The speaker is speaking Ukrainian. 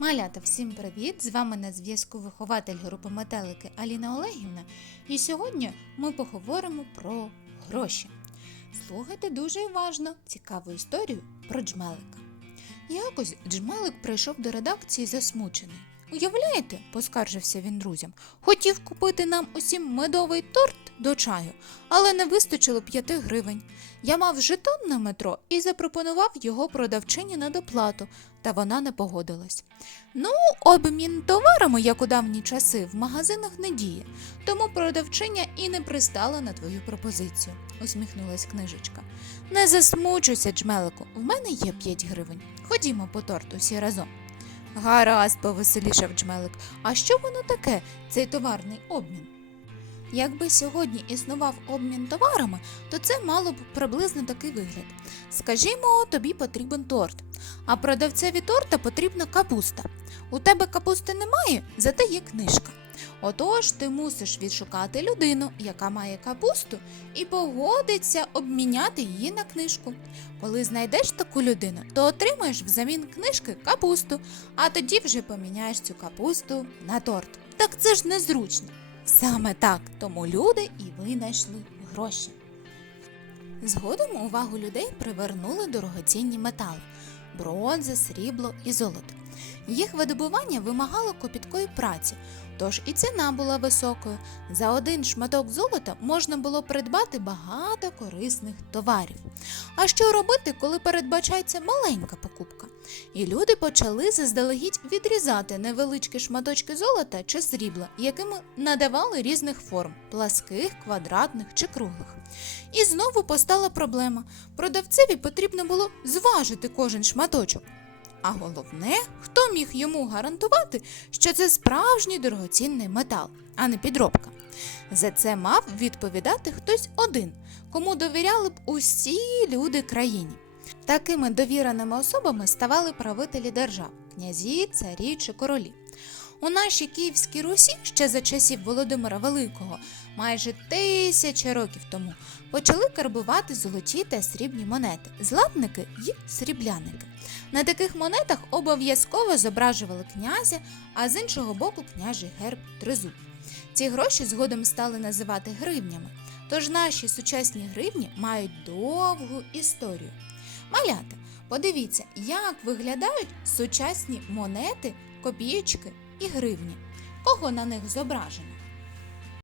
Малята, всім привіт! З вами на зв'язку вихователь групи метелики Аліна Олегівна. І сьогодні ми поговоримо про гроші. Слухайте дуже уважно цікаву історію про джмелика. Якось джмелик прийшов до редакції засмучений. Уявляєте, поскаржився він друзям, хотів купити нам усім медовий торт до чаю, але не вистачило п'яти гривень. Я мав жетон на метро і запропонував його продавчині на доплату, та вона не погодилась. Ну, обмін товарами, як у давні часи, в магазинах не діє, тому продавчиня і не пристала на твою пропозицію, усміхнулась книжечка. Не засмучуйся, джмелику, в мене є 5 гривень. Ходімо по торту всі разом. Гаразд, повеселішав джмелик. А що воно таке, цей товарний обмін? Якби сьогодні існував обмін товарами, то це мало б приблизно такий вигляд. Скажімо, тобі потрібен торт, а продавцеві торта потрібна капуста. У тебе капусти немає, зате є книжка. Отож, ти мусиш відшукати людину, яка має капусту, і погодиться обміняти її на книжку. Коли знайдеш таку людину, то отримаєш взамін книжки капусту, а тоді вже поміняєш цю капусту на торт. Так це ж незручно. Саме так, тому люди і винайшли гроші. Згодом увагу людей привернули дорогоцінні метали бронза, срібло і золото. Їх видобування вимагало копіткої праці, тож і ціна була високою. За один шматок золота можна було придбати багато корисних товарів. А що робити, коли передбачається маленька покупка? І люди почали заздалегідь відрізати невеличкі шматочки золота чи срібла, якими надавали різних форм пласких, квадратних чи круглих. І знову постала проблема. Продавцеві потрібно було зважити кожен шматочок. А головне, хто міг йому гарантувати, що це справжній дорогоцінний метал, а не підробка. За це мав відповідати хтось один, кому довіряли б усі люди країні. Такими довіреними особами ставали правителі держав, князі, царі чи королі. У нашій Київській Русі ще за часів Володимира Великого, майже тисячі років тому, почали карбувати золоті та срібні монети, златники і срібляники. На таких монетах обов'язково зображували князя, а з іншого боку княжий герб тризуб. Ці гроші згодом стали називати гривнями, тож наші сучасні гривні мають довгу історію. Малята, подивіться, як виглядають сучасні монети, копієчки і гривні. Кого на них зображено?